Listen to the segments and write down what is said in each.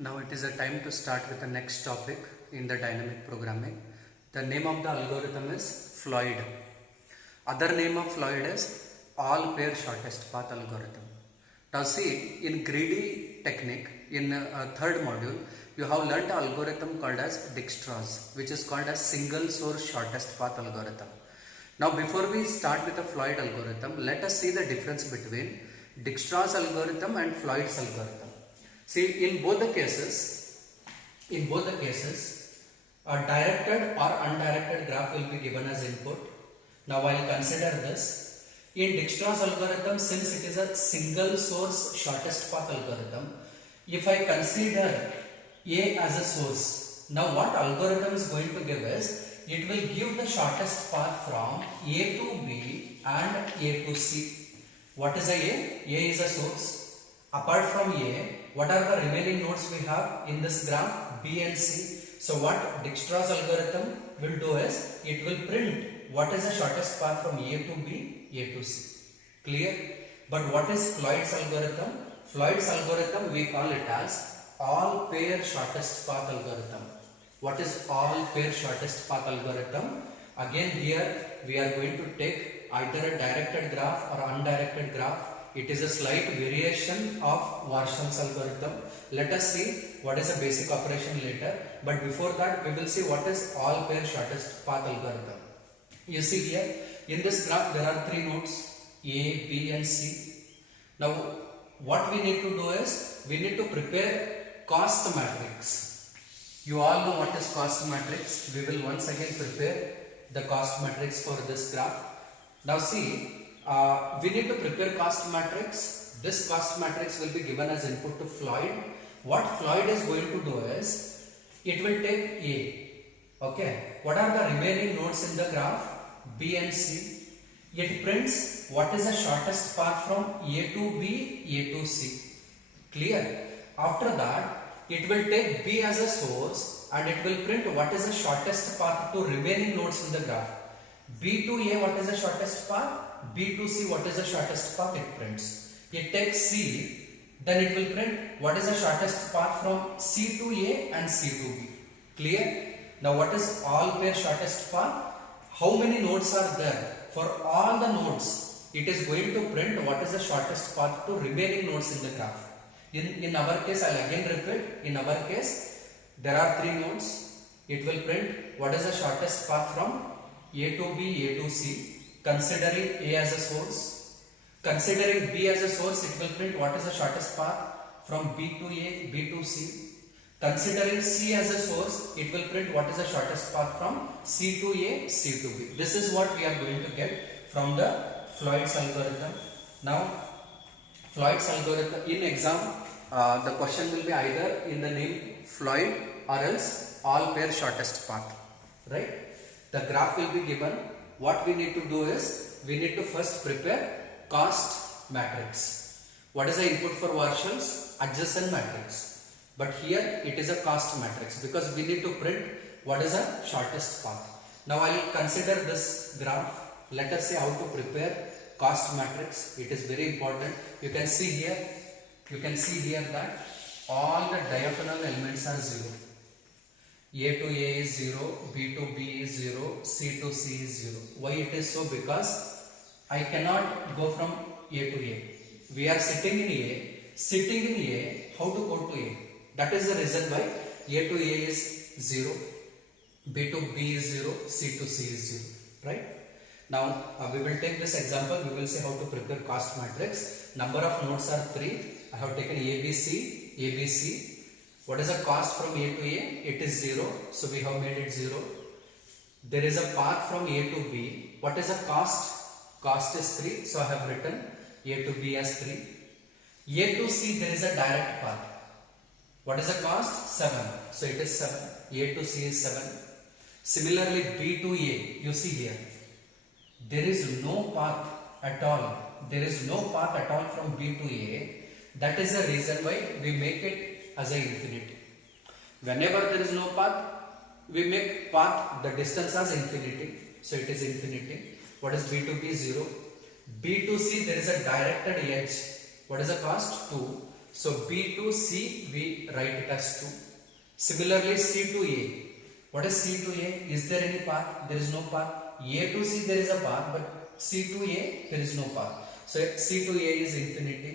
Now it is a time to start with the next topic in the dynamic programming. The name of the algorithm is Floyd. Other name of Floyd is all pair shortest path algorithm. Now see, in greedy technique, in third module, you have learnt an algorithm called as Dijkstra's, which is called as single source shortest path algorithm. Now before we start with the Floyd algorithm, let us see the difference between Dijkstra's algorithm and Floyd's algorithm. See, in both the cases, a directed or undirected graph will be given as input. Now I will consider this. In Dijkstra's algorithm, since it is a single source shortest path algorithm, if I consider A as a source, now what algorithm is going to give is, it will give the shortest path from A to B and A to C. What is A? A is a source. Apart from A, what are the remaining nodes we have in this graph? B and C. So what Dijkstra's algorithm will do is, it will print what is the shortest path from A to B, A to C. Clear? But what is Floyd's algorithm? Floyd's algorithm, we call it as all pair shortest path algorithm. What is all pair shortest path algorithm? Again here we are going to take either a directed graph or undirected graph. It is a slight variation of Warshall's algorithm. Let us see what is a basic operation later. But before that, we will see what is all pair shortest path algorithm. You see here, in this graph there are three nodes A, B and C. Now what we need to do is, we need to prepare cost matrix. You all know what is cost matrix. We will once again prepare the cost matrix for this graph. Now see, we need to prepare cost matrix. This cost matrix will be given as input to Floyd. What Floyd is going to do is, it will take A. Okay. What are the remaining nodes in the graph? B and C. It prints what is the shortest path from A to B, A to C. Clear? After that, it will take B as a source and it will print what is the shortest path to remaining nodes in the graph. B to A, what is the shortest path? B to C, what is the shortest path? It prints. It takes C, then it will print what is the shortest path from C to A and C to B. Clear? Now what is all pair shortest path? How many nodes are there? For all the nodes, it is going to print what is the shortest path to remaining nodes in the graph. In our case, I will again repeat, in our case, there are three nodes. It will print what is the shortest path from A to B, A to C. Considering A as a source, considering B as a source, it will print what is the shortest path from B to A, B to C. Considering C as a source, it will print what is the shortest path from C to A, C to B. This is what we are going to get from the Floyd's algorithm. Now, Floyd's algorithm, in exam, the question will be either in the name Floyd or else all pair shortest path. Right? The graph will be given. What we need to do is, we need to first prepare cost matrix. What is the input for Warshall's? Adjacent matrix. But here it is a cost matrix because we need to print what is the shortest path. Now I will consider this graph. Let us see how to prepare cost matrix. It is very important. You can see here that all the diagonal elements are 0. A to A is 0, B to B is 0, C to C is 0. Why it is so? Because I cannot go from A to A. We are sitting in A, how to go to A? That is the reason why A to A is 0, B to B is 0, C to C is 0. Right? Now we will take this example. We will see how to prepare cost matrix. Number of nodes are 3. I have taken ABC, ABC. What is the cost from A to A? It is 0. So we have made it 0. There is a path from A to B. What is the cost? Cost is 3. So I have written A to B as 3. A to C, there is a direct path. What is the cost? 7. So it is 7. A to C is 7. Similarly, B to A, you see here. There is no path at all. There is no path at all from B to A. That is the reason why we make it as a infinity. Whenever there is no path, we make path, the distance as infinity. So it is infinity. What is B to B? 0. B to C, there is a directed edge. What is the cost? 2. So B to C we write it as 2. Similarly C to A. What is C to A? Is there any path? There is no path. A to C there is a path, but C to A there is no path. So C to A is infinity.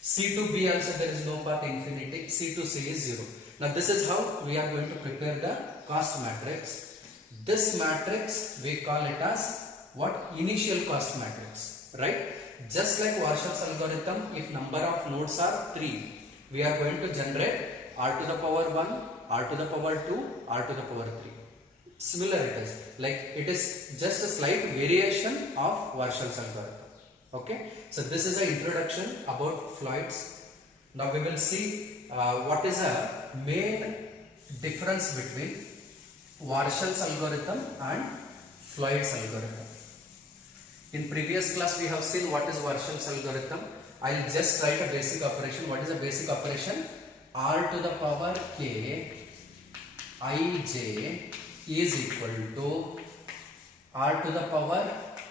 C to B also there is no path, infinity. C to C is 0. Now this is how we are going to prepare the cost matrix. This matrix we call it as what? Initial cost matrix, right? Just like Warshaw's algorithm, if number of nodes are 3, we are going to generate r to the power 1, r to the power 2, r to the power 3. Similar it is, like it is just a slight variation of Warshaw's algorithm. Okay, so this is an introduction about fluids. Now we will see what is a main difference between Warshaw's algorithm and fluids algorithm. In previous class we have seen what is Warshaw's algorithm. I will just write a basic operation. What is a basic operation? R to the power k ij is equal to r to the power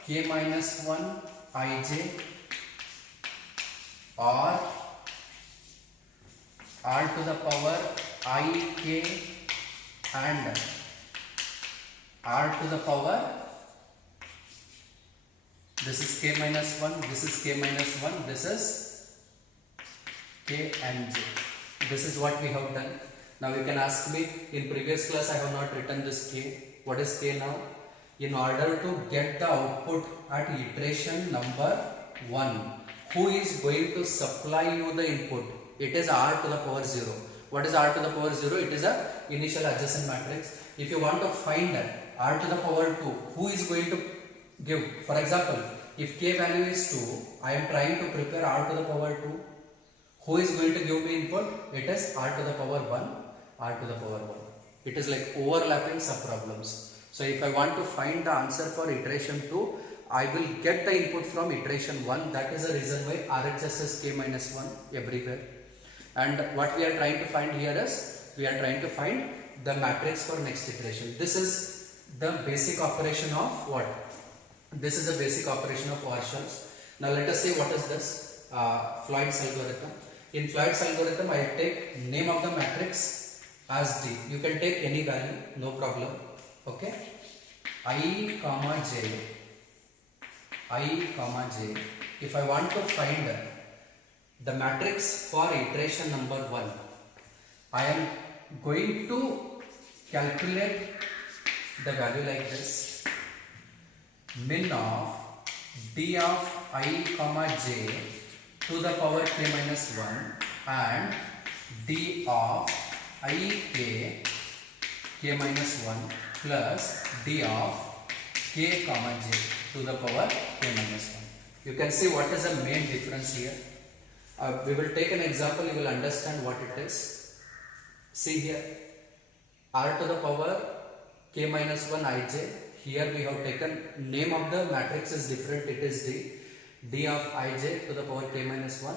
k minus 1 ij or r to the power ik and r to the power, this is k minus 1, this is k minus 1, this is k and j. This is what we have done. Now you can ask me, in previous class I have not written this k. What is k now? In order to get the output at iteration number 1, who is going to supply you the input? It is r to the power 0. What is r to the power 0? It is a initial adjacent matrix. If you want to find r to the power 2, who is going to give? For example, if k value is 2, I am trying to prepare r to the power 2. Who is going to give me input? It is r to the power 1, r to the power 1. It is like overlapping subproblems. So if I want to find the answer for iteration 2, I will get the input from iteration 1. That is the reason why RHS is k minus 1 everywhere. And what we are trying to find here is, we are trying to find the matrix for next iteration. This is the basic operation of what? This is the basic operation of Warshaw's. Now let us see what is this Floyd's algorithm. In Floyd's algorithm, I take name of the matrix as D. You can take any value, no problem. Okay, I comma j. If I want to find the matrix for iteration number 1, I am going to calculate the value like this: min of d of I comma j to the power k minus 1 and d of ik k minus 1 plus d of k comma j to the power k minus 1. You can see what is the main difference here. We will take an example, you will understand what it is. See here, r to the power k minus 1 ij. Here we have taken name of the matrix is different, it is d of ij to the power k minus 1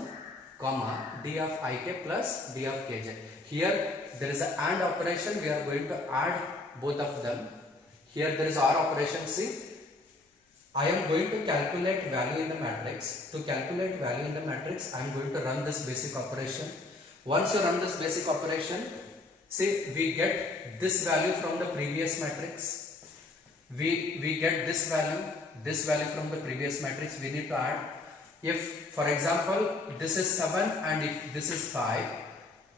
comma d of ik plus d of kj. Here there is an AND operation, we are going to add both of them. Here there is OR operation. See, I am going to calculate value in the matrix. To calculate value in the matrix, I am going to run this basic operation. Once you run this basic operation, see, we get this value from the previous matrix. We get this value from the previous matrix. We need to add. If, for example, this is 7 and if this is 5,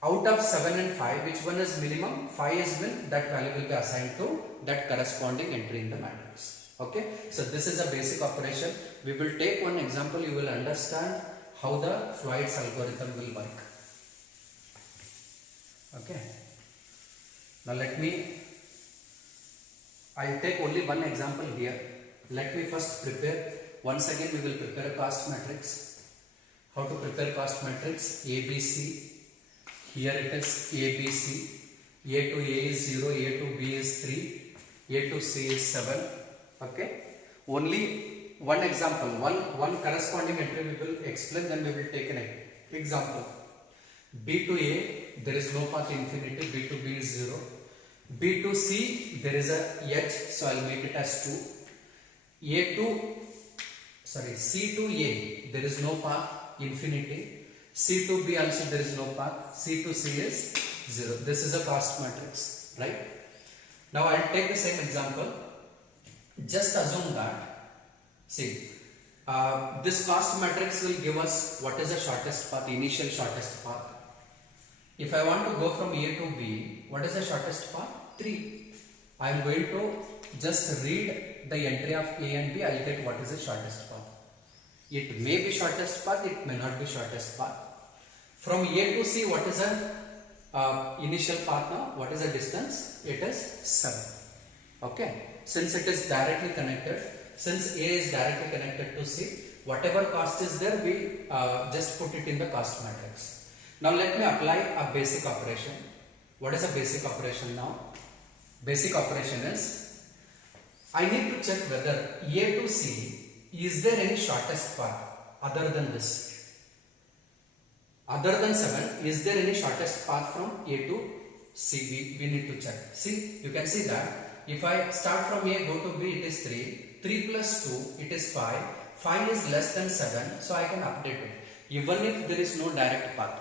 out of 7 and 5, which one is minimum? 5 is min, that value will be assigned to that corresponding entry in the matrix. Okay, so this is a basic operation. We will take one example, you will understand how the Floyd's algorithm will work. Okay, now I'll take only one example here. Let me first prepare. Once again, we will prepare a cost matrix. How to prepare cost matrix? ABC. Here it is ABC. A to A is 0, A to B is 3, A to C is 7. Okay. Only one example, one corresponding entry we will explain, then we will take an example. B to A, there is no path infinity, B to B is 0. B to C, there is a edge, so I will make it as 2. C to A, there is no path infinity. C to B also there is no path. C to C is 0. This is a cost matrix, right? Now I'll take the same example. Just assume that, see, this cost matrix will give us what is the shortest path, initial shortest path. If I want to go from A to B, what is the shortest path? 3. I am going to just read the entry of A and B. I will get what is the shortest path. It may be shortest path, it may not be shortest path. From A to C, what is the initial path now? What is the distance? It is 7. Okay. Since it is directly connected, since A is directly connected to C, whatever cost is there, we just put it in the cost matrix. Now let me apply a basic operation. What is a basic operation now? Basic operation is, I need to check whether A to C, is there any shortest path other than this? Other than 7, is there any shortest path from A to C? We need to check. See, you can see that if I start from A, go to B, it is 3. 3 plus 2, it is 5. 5 is less than 7, so I can update it. Even if there is no direct path,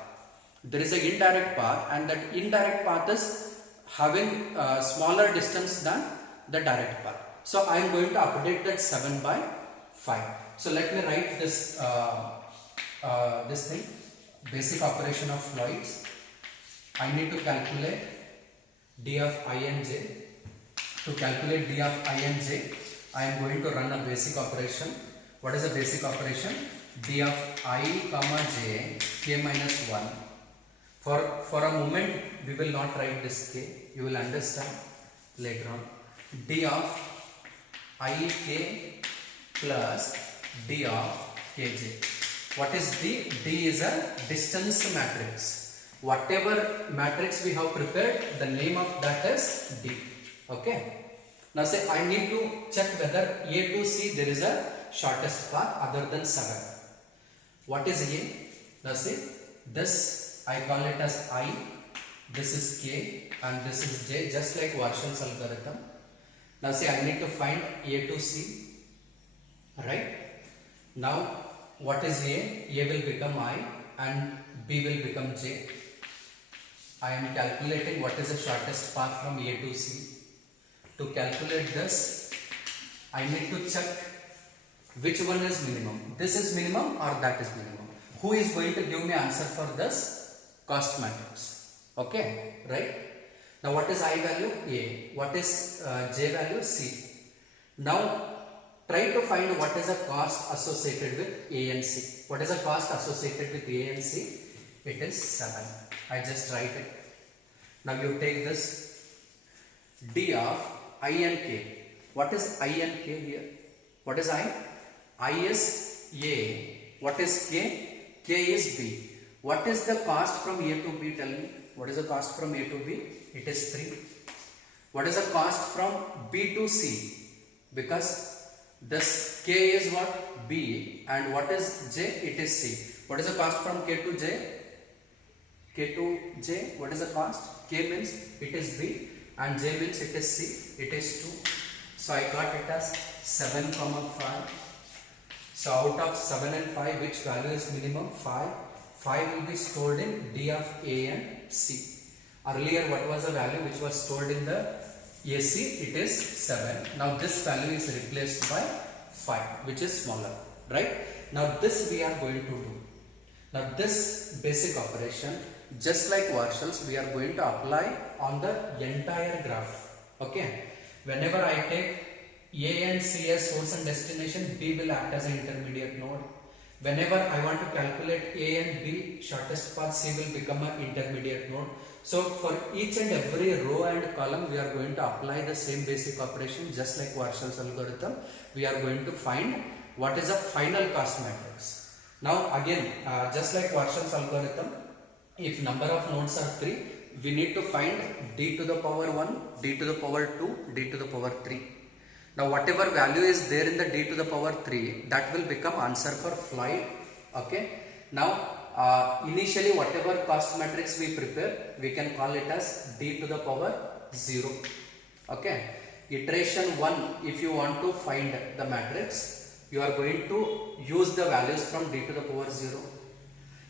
there is an indirect path, and that indirect path is having a smaller distance than the direct path. So I am going to update that 7 by 5. So let me write this this thing, basic operation of fluids. I need to calculate d of I and j. To calculate d of I and j, I am going to run a basic operation. What is a basic operation? D of I comma j k minus 1. For a moment we will not write this k. You will understand later on. D of I k plus d of kj. What is d? D is a distance matrix. Whatever matrix we have prepared, the name of that is d. Okay. Now say I need to check whether A to C there is a shortest path other than 7. What is A? Now say this I call it as I, this is K, and this is J, just like Warshall's algorithm. Now say I need to find A to C, right? Now what is A? A will become I and B will become J. I am calculating what is the shortest path from A to C. To calculate this, I need to check which one is minimum. This is minimum or that is minimum. Who is going to give me answer for this cost matrix? Okay, right? Now what is I value? A. What is J value? C. Now try to find what is the cost associated with A and C. What is the cost associated with A and C? It is 7. I just write it. Now you take this D of I and K. What is I and K here? What is I? I is A. What is K? K is B. What is the cost from A to B? Tell me. What is the cost from A to B? It is 3. What is the cost from B to C? Because this K is what? B. And what is J? It is C. What is the cost from K to J? K to J. What is the cost? K means it is B. And J means it is C, it is 2. So I got it as 7, 5. So out of 7 and 5, which value is minimum? 5. 5 will be stored in D of A and C. Earlier what was the value which was stored in the AC? It is 7. Now this value is replaced by 5, which is smaller, right? Now this we are going to do. Now this basic operation, just like Warshall's, we are going to apply on the entire graph. Okay. Whenever I take A and C as source and destination, B will act as an intermediate node. Whenever I want to calculate A and B shortest path, C will become an intermediate node. So for each and every row and column, we are going to apply the same basic operation, just like Warshall's algorithm. We are going to find what is the final cost matrix. Now again, just like Warshall's algorithm, if number of nodes are 3, we need to find d to the power 1, d to the power 2, d to the power 3. Now whatever value is there in the d to the power 3, that will become answer for fluid. Okay. Now initially whatever cost matrix we prepare, we can call it as d to the power 0. Okay. Iteration 1, if you want to find the matrix, you are going to use the values from d to the power 0.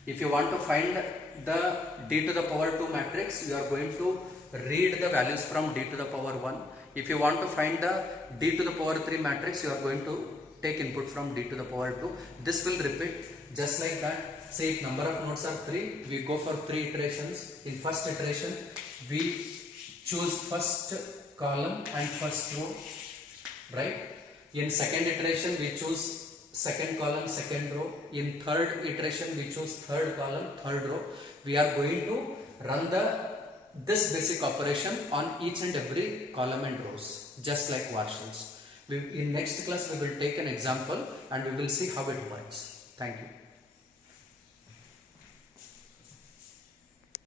If you want to find the d to the power 2 matrix, you are going to read the values from d to the power 1. If you want to find the d to the power 3 matrix, you are going to take input from d to the power 2. This will repeat just like that. Say if number of nodes are 3, we go for 3 iterations. In first iteration, we choose first column and first row, right? In second iteration, we choose second column, second row. In third iteration, we choose third column, third row. We are going to run this basic operation on each and every column and rows, just like var shells. In next class, we will take an example and we will see how it works. Thank you.